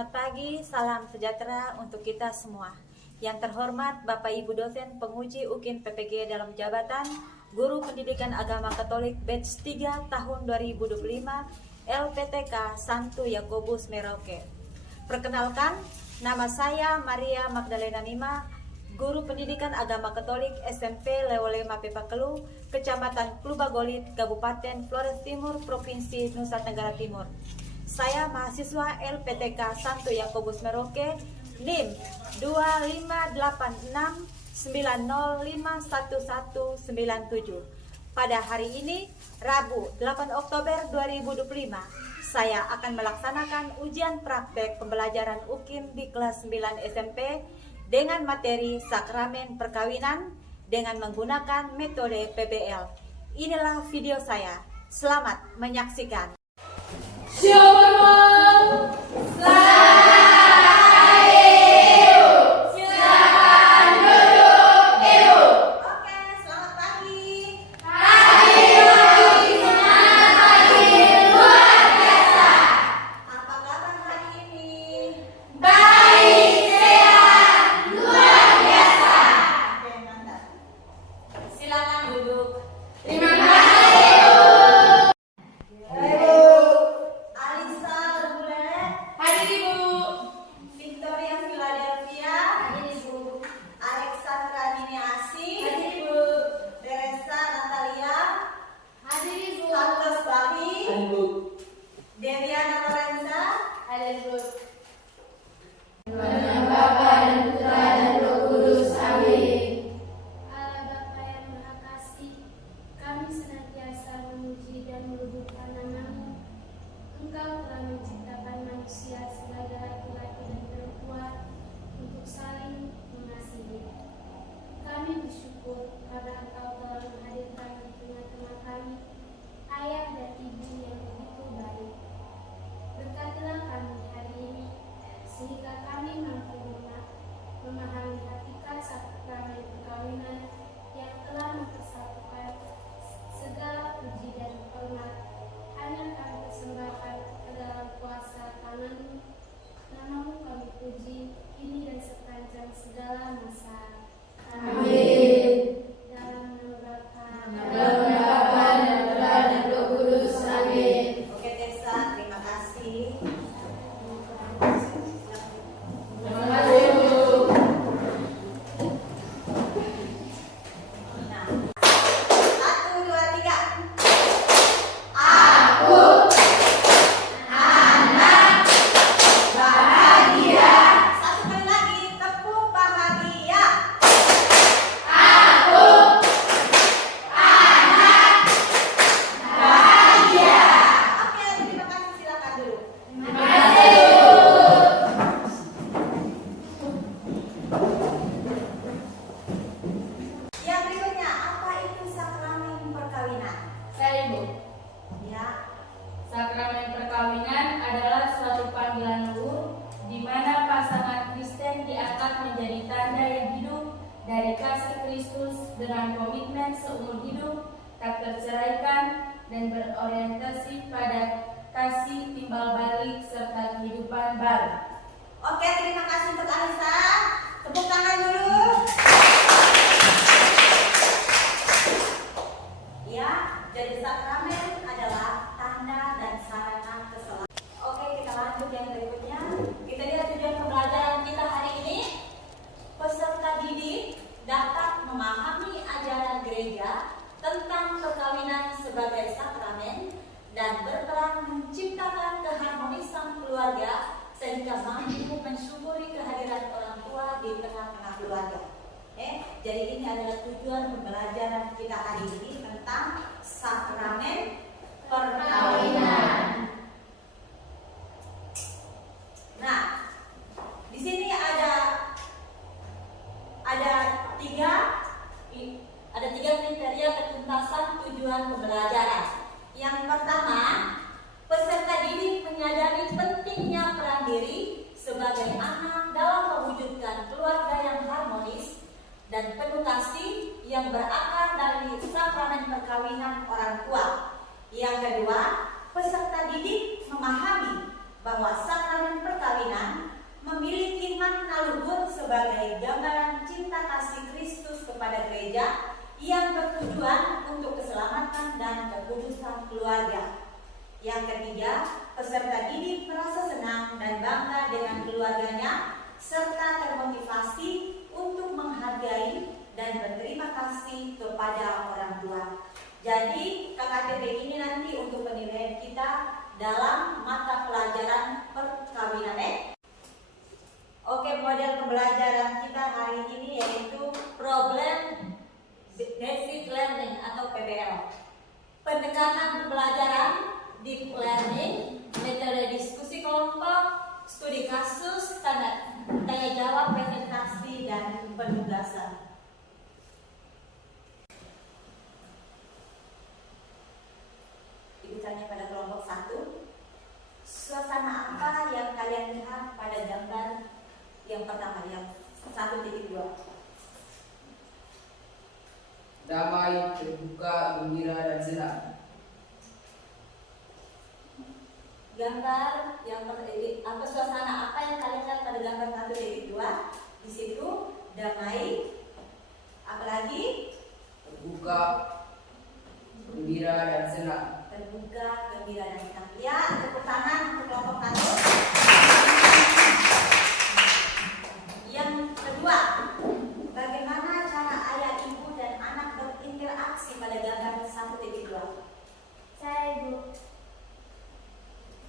Selamat pagi, salam sejahtera untuk kita semua. Yang terhormat Bapak Ibu dosen penguji UKIN PPG dalam jabatan Guru Pendidikan Agama Katolik Batch 3 tahun 2025 LPTK Santo Yakobus Merauke. Perkenalkan, nama saya Maria Magdalena Mima, Guru Pendidikan Agama Katolik SMP Lewolema Pepakelu, Kecamatan Klubagolit, Kabupaten Flores Timur, Provinsi Nusa Tenggara Timur. Saya mahasiswa LPTK Santo Yakobus Merauke, NIM 258690511197. Pada hari ini, Rabu 8 Oktober 2025, saya akan melaksanakan ujian praktek pembelajaran UKIN di kelas 9 SMP dengan materi sakramen perkawinan dengan menggunakan metode PBL. Inilah video saya. Selamat menyaksikan. Shalom. Silakan duduk ibu. Oke, selamat pagi. Semangat pagi luar biasa. Apa kabar hari ini? Baik, sehat, luar biasa. Oke, mantap. Silakan duduk. Terima kasih. Alisa Lubulele, Hadir ibu. Victoria Philadelphia, Hadir ibu. Alexandra Niniasi, Hadir ibu. Teresa Natalia, Hadir ibu. Santos Babi, Deviana Lorenza, Hadir ibu. Bapa dan Putra dan Roh Kudus. Amin. Allah Bapa yang Maha Kasih, kami senantiasa memuji dan meluhurkan nama-Mu. Engkau telah menciptakan manusia sebagai laki-laki dan perempuan untuk saling mengasihi. Kami bersyukur karena Engkau telah menghadirkan di tengah-tengah kami ayah dan ibu yang begitu baik. Berkatilah kami hari ini, sehingga kami mampu memahami hakikat sakramen perkawinan yang telah mempersatukan segala puji dan hormat hanya kami persembahkan ke dalam kuasa tangan-Mu. Nama-Mu kami puji kini dan sepanjang segala masa. Amin. Dalam nama Bapa Dalam nama Bapa dan Putra dan Roh Kudus. Amin. Oke Tessa, terima kasih. Terima kasih ibu. Nah, 1, 2, 3. Aku anak bahagia. Satu kali lagi, tepuk bahagia. Aku anak bahagia. Oke, terima kasih, silakan dulu. Terima kasih ibu. Yang berikutnya, apa itu sakramen perkawinan? Saya ibu. Ya, Sakramen perkawinan adalah suatu panggilan luhur di mana pasangan Kristen diangkat menjadi tanda yang hidup dari kasih Kristus dengan komitmen seumur hidup, tak terceraikan, dan berorientasi pada kasih timbal balik serta kehidupan baru. oke, terima kasih untuk Alisa. Tepuk tangan dulu. Ya, jadi sakramen adalah tanda dan sarana keselamatan. Oke, kita lanjut yang berikutnya. Kita lihat tujuan pembelajaran kita hari ini. Peserta didik dapat memahami ajaran gereja tentang perkawinan sebagai sakramen dan berperan menciptakan keharmonisan keluarga sehingga mampu mensyukuri kehadiran orang tua di tengah-tengah keluarga. Jadi ini adalah tujuan pembelajaran kita hari ini tentang sakramen perkawinan. Nah, di sini ada tiga kriteria ketuntasan tujuan pembelajaran. Yang pertama, peserta didik menyadari pentingnya peran diri sebagai anak dalam mewujudkan keluarga yang harmonis dan penuh kasih yang berakar dari sakramen perkawinan orang tua. Yang kedua, peserta didik memahami bahwa sakramen perkawinan memiliki makna luhur sebagai gambaran cinta kasih Kristus kepada gereja yang bertujuan untuk keselamatan dan kekudusan keluarga. Yang ketiga, peserta didik merasa senang dan bangga dengan keluarganya serta termotivasi untuk menghargai dan berterima kasih kepada orang tua. Jadi KKTB ini nanti untuk penilaian kita dalam mata pelajaran perkawinan. Oke, model pembelajaran kita hari ini yaitu problem based learning atau PBL. Pendekatan pembelajaran, deep learning, metode diskusi kelompok, studi kasus, tanya jawab, presentasi, dan penugasan. Tanya pada kelompok 1, suasana apa yang kalian lihat pada gambar yang pertama, yang 1.2? Damai, terbuka, gembira, dan senang. Gambar yang apa, suasana apa yang kalian lihat pada gambar 1.2? Di situ damai, apalagi Terbuka, gembira, dan senang. terbuka, gembira, dan senang. Ya, tepuk tangan untuk kelompok 1. Yang kedua, bagaimana cara ayah, ibu, dan anak berinteraksi pada gambar 1.2? Saya Ibu.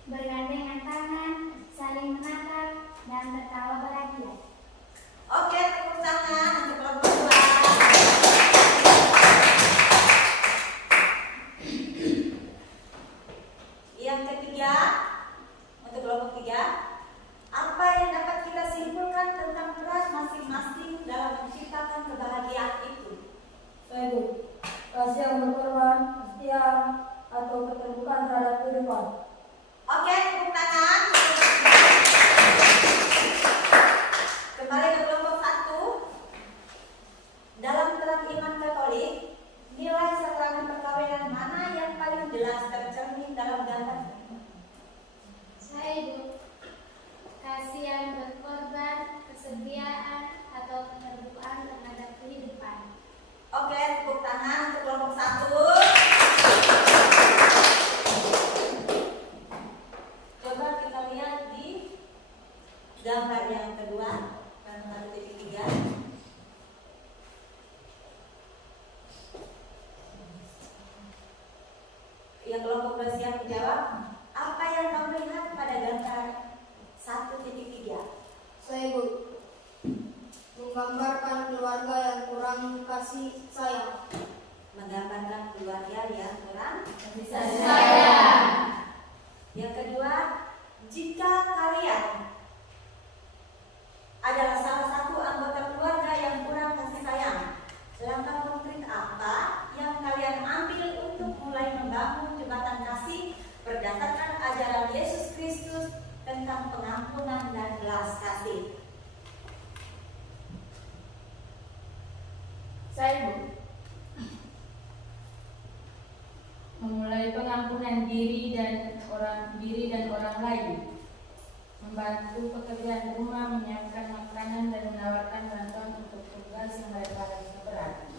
Bergandengan tangan, saling menatap, dan tertawa bahagia. Oke, tepuk tangan untuk kelompok 2. Yang ketiga, untuk kelompok 3, apa yang dapat kita simpulkan tentang peran masing-masing dalam menciptakan kebahagiaan itu? Saya Ibu, kasih yang berkorban, setia, atau keterbukaan terhadap kehidupan. Oke, tepuk tangan. Kembali ke kelompok 1. Dalam terang iman Katolik, nilai sakramen perkawinan mana yang paling jelas tercermin dalam gambar? Saya Ibu. Kasih yang berkorban, kesetiaan, atau keterbukaan terhadap kehidupan. Oke, tepuk tangan untuk kelompok 1. Coba kita lihat di gambar yang kedua, gambar 1.3. Yang kelompok 2 siap menjawab. Apa yang kamu lihat pada gambar 1.3? Saya Ibu, menggambarkan keluarga yang kurang kasih sayang. Menggambarkan keluarga yang kurang kasih Sayang. Yang kedua, jika kalian adalah salah satu anggota keluarga yang kurang kasih sayang, langkah konkret apa yang kalian ambil untuk mulai membangun jembatan kasih berdasarkan ajaran Yesus Kristus tentang pengampunan dan belas kasih? Saya Ibu. Memulai pengampunan diri dan orang lain. Membantu pekerjaan rumah, menyiapkan makanan, dan menawarkan bantuan untuk tugas yang paling berat.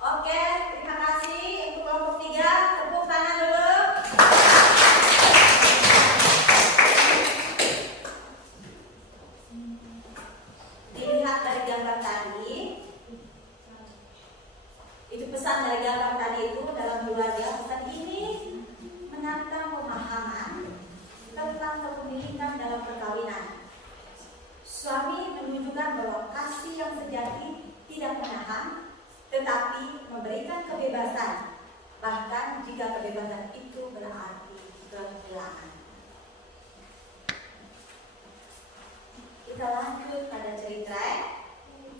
Oke, terima kasih untuk kelompok 3. Tepuk tangan dulu. Dilihat dari gambar tadi, itu pesan dari gambar tadi itu dalam keluarga. Pesan ini menantang pemahaman tentang kepemilikan dalam perkawinan. Suami menunjukkan bahwa kasih yang sejati tidak menahan, tetapi memberikan kebebasan, bahkan jika kebebasan itu berarti kehilangan. Kita lanjut pada cerita.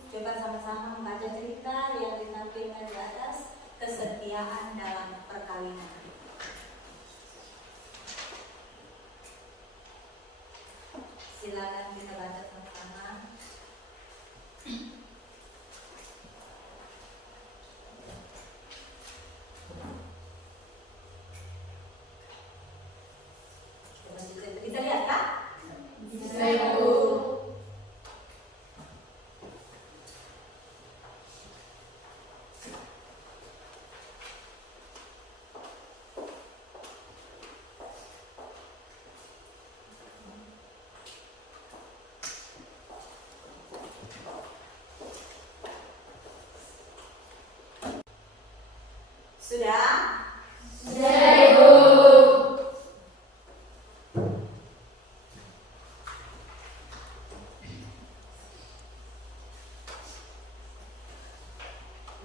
Coba sama-sama membaca cerita yang ditampilkan di atas, kesetiaan dalam perkawinan. Silakan kita baca sama-sama. Sudah? Sudah, Ibu.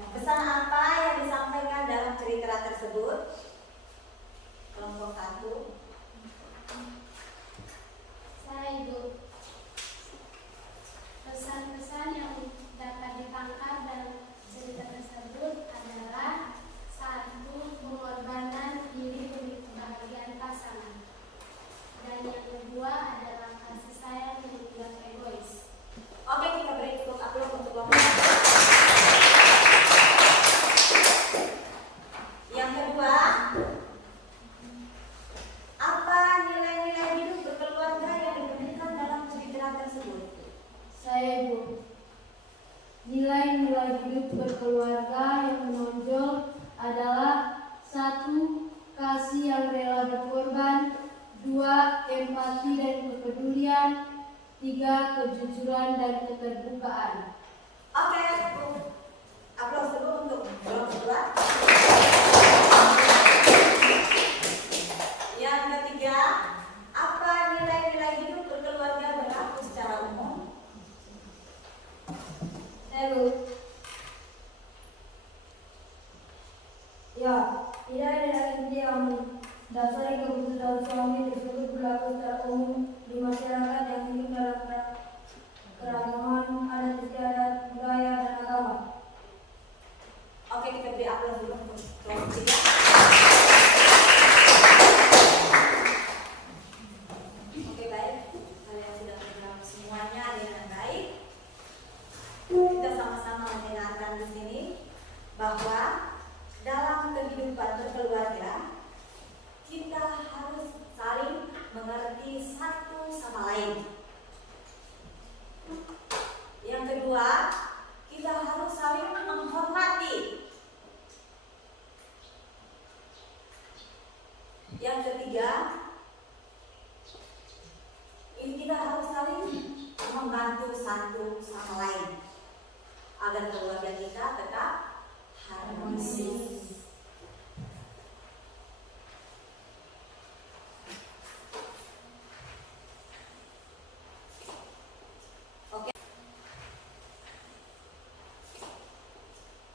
Nah, pesan apa yang disampaikan dalam cerita tersebut? Kelompok 1. Saya Ibu. Pesan-pesan yang dapat ditangkap dalam cerita tersebut adalah: 1. Pengorbanan diri demi kebahagiaan pasangan. Dan yang kedua adalah kasih sayang yang tidak egois. Oke, kita beri tepuk aplaus untuk kelompok 1. Yang kedua, apa nilai-nilai hidup berkeluarga yang diberikan dalam cerita tersebut? Saya Ibu. Nilai-nilai hidup berkeluarga yang menonjol adalah: 1. Kasih yang rela berkorban. 2. Empati dan kepedulian. 3. Kejujuran dan keterbukaan. Oke, aplaus dulu untuk kelompok 2. Yang ketiga, apa nilai-nilai hidup berkeluarga berlaku secara umum? Saya Bu. Ya, nilai-nilai inti yang mendasari keputusan suami tersebut berlaku secara umum di masyarakat yang hidup dalam keragaman adat istiadat, budaya, dan agama. Oke, kita beri aplaus dulu untuk kelompok 3. Oke, baik. Kalian sudah menjawab semuanya dengan baik. Kita sama-sama mendengarkan di sini bahwa dalam kehidupan berkeluarga kita harus saling mengerti satu sama lain. Yang kedua, kita harus saling menghormati. Yang ketiga, kita harus saling membantu satu sama lain agar keluarga kita tetap harmonis.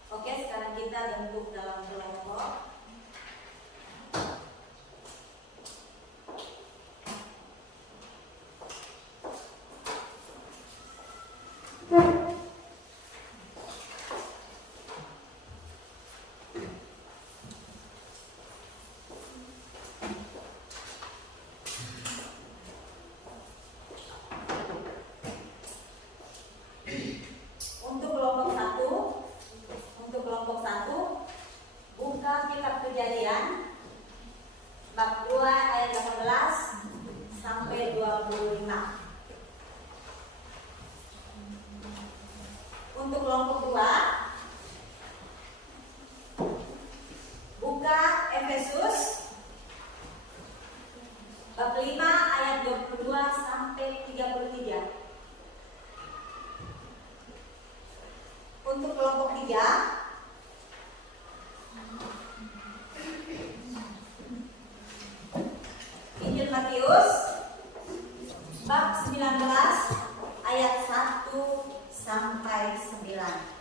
Oke, sekarang kita bentuk dalam kelompok. Untuk kelompok 1, buka kitab Kejadian bab 2 ayat 18 sampai 25. Untuk kelompok 2, buka Efesus bab 5 ayat 22 sampai 33. Untuk kelompok 3, Injil Matius bab 19 ayat 1 sampai 9.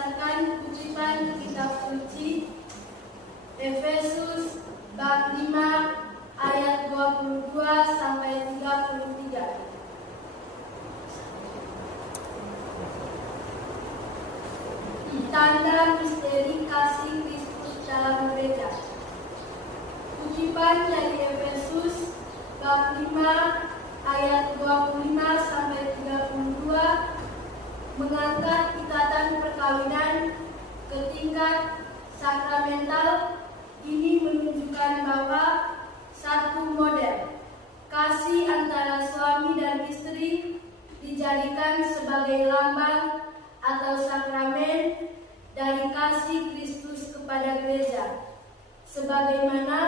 berdasarkan kutipan kitab suci Efesus bab 5 ayat 22 sampai 33. Tanda misteri kasih Kristus dalam gereja. Kutipan dari Efesus bab 5 ayat 25 sampai 32 mengangkat ikatan perkawinan ke tingkat sakramental. Ini menunjukkan bahwa satu model kasih antara suami dan istri dijadikan sebagai lambang atau sakramen dari kasih Kristus kepada gereja. Sebagaimana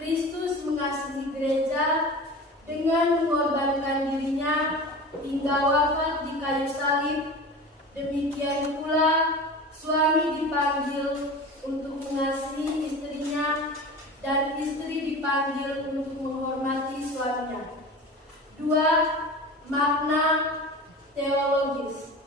Kristus mengasihi gereja dengan mengorbankan dirinya hingga wafat di kayu salib, demikian pula suami dipanggil untuk mengasihi istrinya dan istri dipanggil untuk menghormati suaminya. 2. Makna teologis.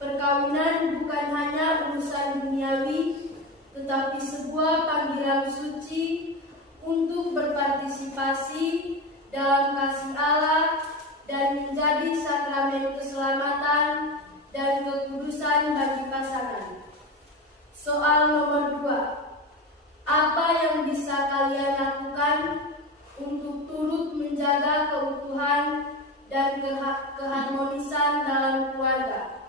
Perkawinan bukan hanya urusan duniawi, tetapi sebuah panggilan suci untuk berpartisipasi dalam kasih Allah dan menjadi sakramen keselamatan dan kekudusan bagi pasangan. Soal nomor 2. Apa yang bisa kalian lakukan untuk turut menjaga keutuhan dan keharmonisan dalam keluarga?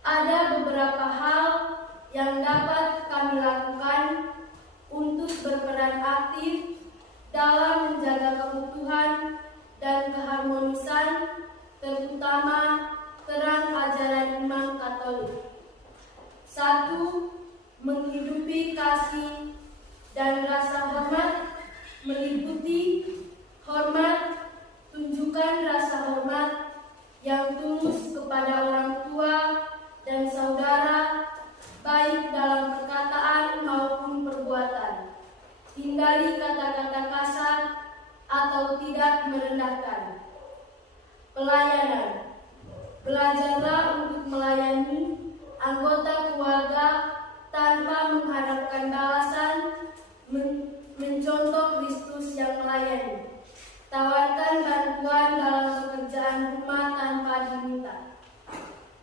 Ada beberapa hal yang dapat kami lakukan untuk berperan aktif dalam menjaga keutuhan dan keharmonisan, terutama terang ajaran iman Katolik. 1. Menghidupi kasih dan rasa hormat, meliputi hormat, tunjukkan rasa hormat yang tulus kepada orang tua dan saudara, baik dalam perkataan maupun perbuatan. Hindari kata-kata kasar atau tidak merendahkan. Pelayanan. Belajarlah untuk melayani anggota keluarga tanpa mengharapkan balasan, mencontoh Kristus yang melayani. Tawarkan bantuan dalam pekerjaan rumah tanpa diminta.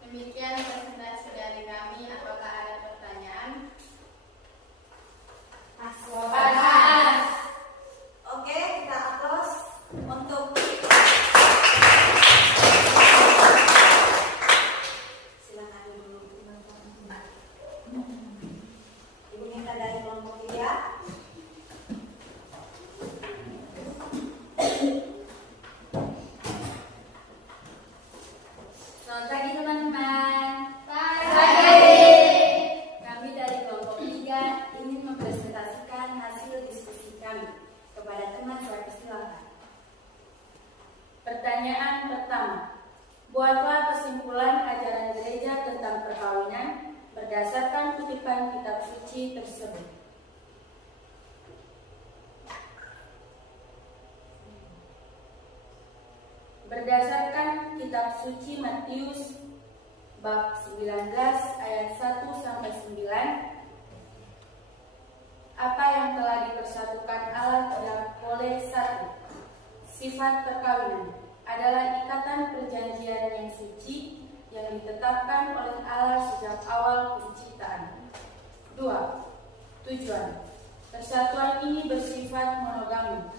Demikian presentasi dari kami. Apakah ada pertanyaan? Pas. Oke, kita aplaus untuk silakan dulu. Ibu minta dari kelompok 3. Selamat pagi teman-teman. Kami dari kelompok 3 ingin mempresentasikan hasil diskusi kami kepada teman saya persilakan. Pertanyaan pertama. Buatlah kesimpulan ajaran gereja tentang perkawinan berdasarkan kutipan kitab suci tersebut. Berdasarkan kitab suci Matius bab 19 ayat 1 sampai 9, apa yang telah dipersatukan Allah oleh satu. Sifat perkawinan adalah ikatan perjanjian yang suci yang ditetapkan oleh Allah sejak awal penciptaan. 2. Tujuan. Persatuan ini bersifat monogami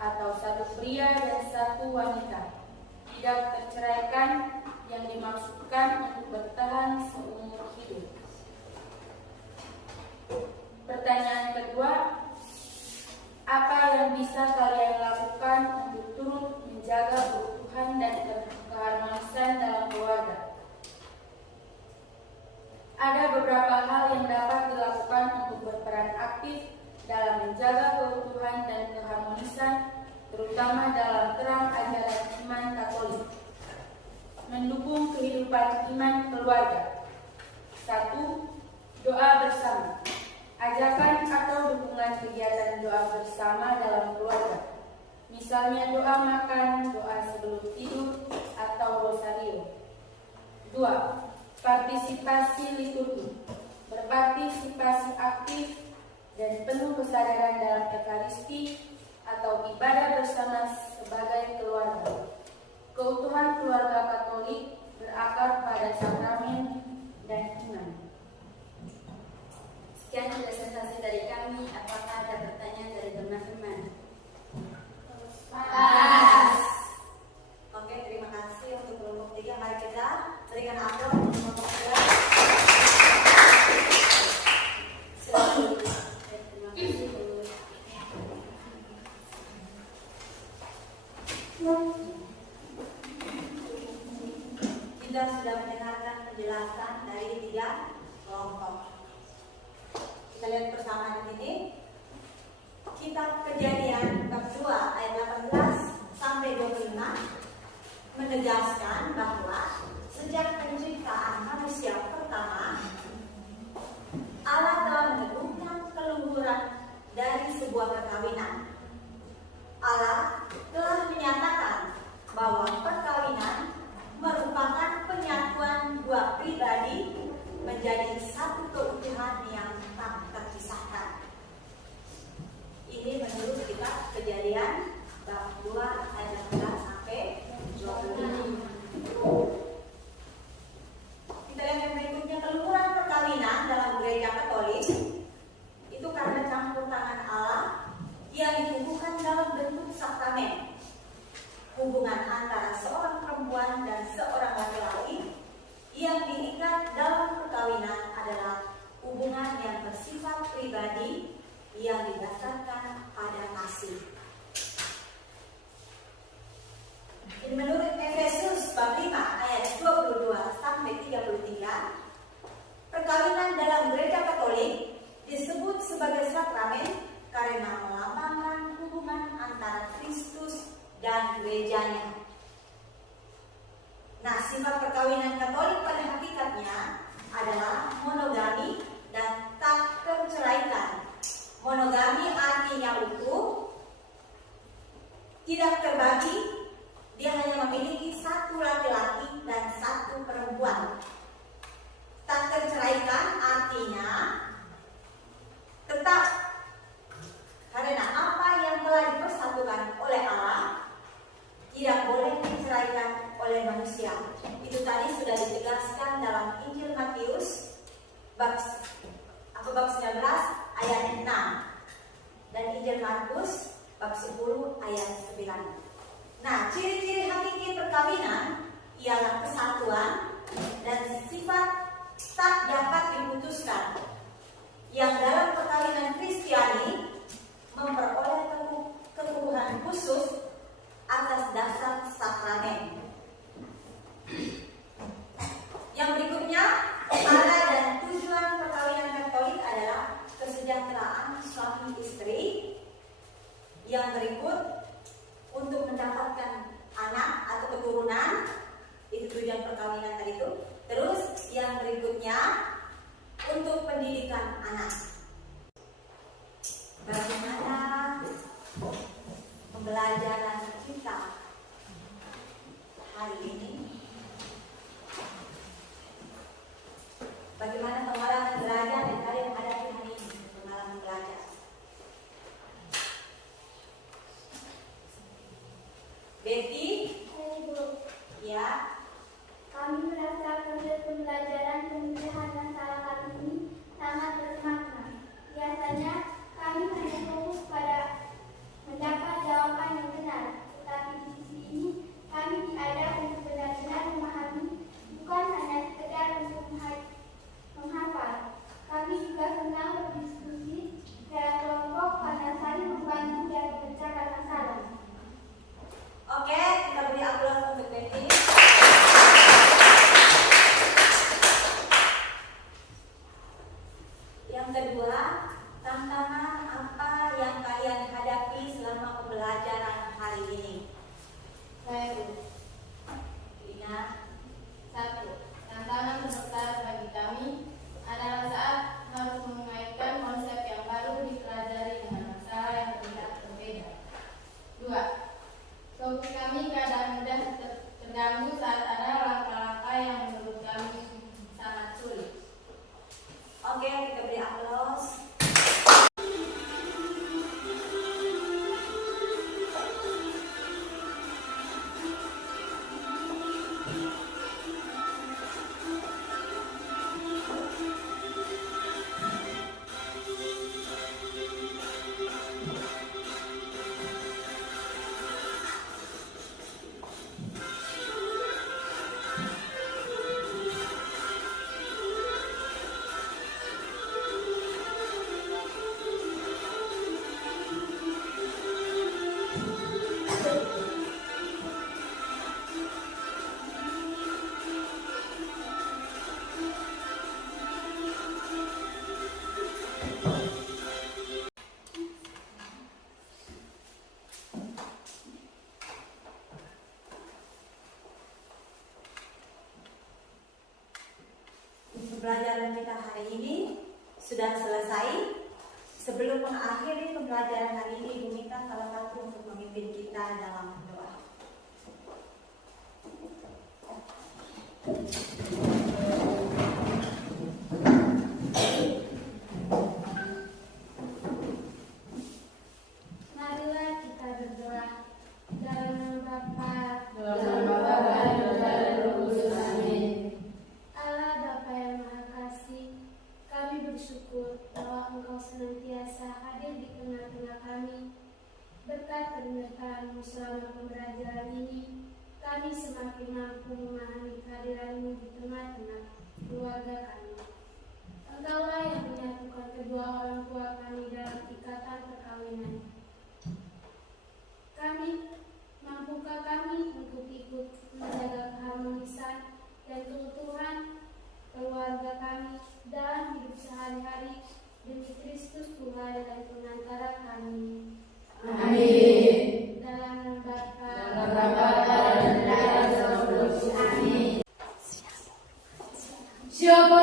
atau satu pria dan satu wanita, tidak terceraikan, yang dimaksudkan untuk bertahan seumur hidup. Pertanyaan kedua, apa yang bisa kalian lakukan untuk turut menjaga keutuhan dan keharmonisan dalam keluarga? Ada beberapa hal yang dapat dilakukan untuk berperan aktif dalam menjaga keutuhan dan keharmonisan, terutama dalam terang ajaran iman Katolik. Mendukung kehidupan iman keluarga. 1. Doa bersama. Ajakan atau dukungan kegiatan doa bersama dalam keluarga. Misalnya doa makan, doa sebelum tidur, atau rosario. 2. partisipasi liturgi, berpartisipasi aktif dan penuh kesadaran dalam Ekaristi atau ibadah bersama sebagai keluarga. Keutuhan keluarga Katolik berakar pada sakramen dan iman. Sekian presentasi dari kami. Apakah ada pertanyaan dari teman-teman? Oke, terima kasih untuk kelompok 3. Mari kita berikan aplaus untuk kelompok 3. Terima kasih Bu. Kita sudah mendengarkan penjelasan dari 3 kelompok. Kita lihat bersama di sini. Kitab Kejadian bab 2 ayat 18 sampai 25 menegaskan bahwa sejak penciptaan manusia pertama, Allah telah menentukan keluhuran dari sebuah perkawinan. Allah telah menyatakan bahwa perkawinan merupakan penyatuan dua pribadi menjadi satu keutuhan yang tak terpisahkan. Ini menurut kitab Kejadian bab 2 ayat 18 sampai 25. Kita lihat yang berikutnya, keluhuran perkawinan dalam gereja Katolik itu karena campur tangan Allah yang ditubuhkan dalam bentuk sakramen. Hubungan antara seorang perempuan dan seorang laki-laki yang diikat dalam perkawinan adalah hubungan yang bersifat pribadi yang didasarkan pada kasih. Ini menurut Efesus bab 5 ayat 22 sampai 33, perkawinan dalam gereja Katolik disebut sebagai sakramen karena melambangkan hubungan antara Kristus dan gerejanya. Nah, sifat perkawinan Katolik pada hakikatnya adalah monogami dan tak terceraikan. Monogami artinya utuh, tidak terbagi, dia hanya memiliki satu laki-laki dan satu perempuan. Tak terceraikan artinya tetap, karena apa yang telah dipersatukan oleh Allah tidak boleh diceraikan oleh manusia. Itu tadi sudah ditegaskan dalam Injil Matius bab 19 ayat 6 dan Injil Markus bab 10 ayat 9. Nah, ciri-ciri hakiki perkawinan ialah kesatuan dan sifat tak dapat diputuskan, yang dalam perkawinan Kristiani memperoleh ketuhanan khusus atas dasar sakramen. Yang berikutnya, cara dan tujuan perkawinan Katolik adalah kesejahteraan suami istri. Yang berikut, untuk mendapatkan anak atau keturunan, itu tujuan perkawinan tadi itu. Terus yang berikutnya, untuk pendidikan anak. Bagaimana pembelajaran kita hari ini? Bagaimana pengalaman belajar yang kalian hadapi hari ini? Pengalaman belajar. Betty? Ya. Kami merasa proses pembelajaran pemilihan masalah kali ini sangat bermakna. Biasanya kami hanya fokus pada mendapat jawaban yang benar, tetapi di sisi ini kami diajak untuk benar-benar memahami, bukan hanya sekedar untuk menghafal. Kami juga senang berdiskusi dalam kelompok karena saling membantu dan memecahkan masalah. Oke, kita beri aplaus untuk Betty. Yang kedua, tantangan apa yang kalian hadapi selama pembelajaran hari ini? Saya Bu. Lina. 1. Tantangan terbesar bagi kami adalah saat harus mengaitkan konsep yang baru dipelajari dengan masalah yang terlihat berbeda. 2. Fokus kami kadang mudah terganggu saat ada langkah-langkah yang menurut kami salah hari ini sudah selesai. Sebelum mengakhiri pembelajaran hari ini, Ibu minta salah satu untuk memimpin kita dalam doa. Marilah kita berdoa. Dalam nama Bapa, Dalam Bapa dan Putra dan Roh Kudus. Amin. Allah Bapa yang Maha Kasih, kami bersyukur bahwa Engkau senantiasa hadir di tengah-tengah kami. Berkat penyertaan-Mu selama pembelajaran ini, kami semakin mampu memahami kehadiran-Mu di tengah-tengah keluarga kami. Engkaulah yang menyatukan kedua orang tua kami dalam ikatan perkawinan. Mampukah kami untuk ikut menjaga keharmonisan dan keutuhan keluarga kami dalam hidup sehari-hari demi Kristus Tuhan dan pengantara kami. Amin. Dalam nama Bapa, Dalam Bapa dan Putra dan Roh Kudus. Amin. Siapa